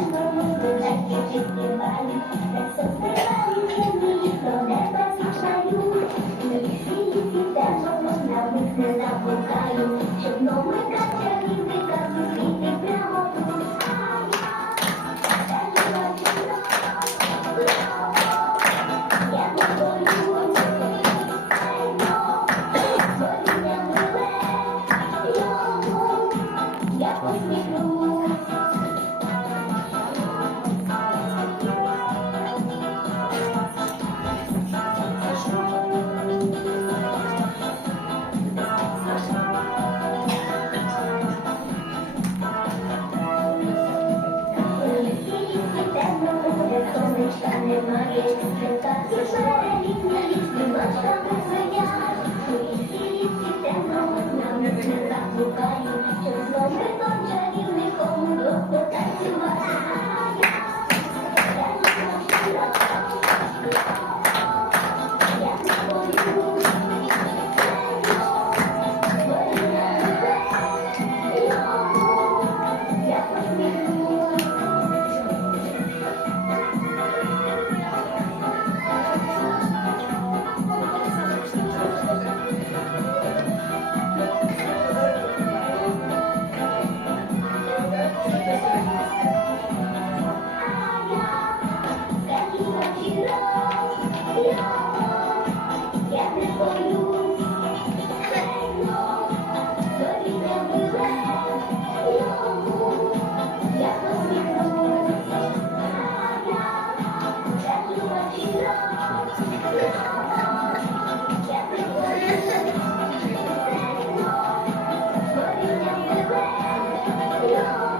Thank you. Що зломи по чарівником, до потанцювати. Yeah.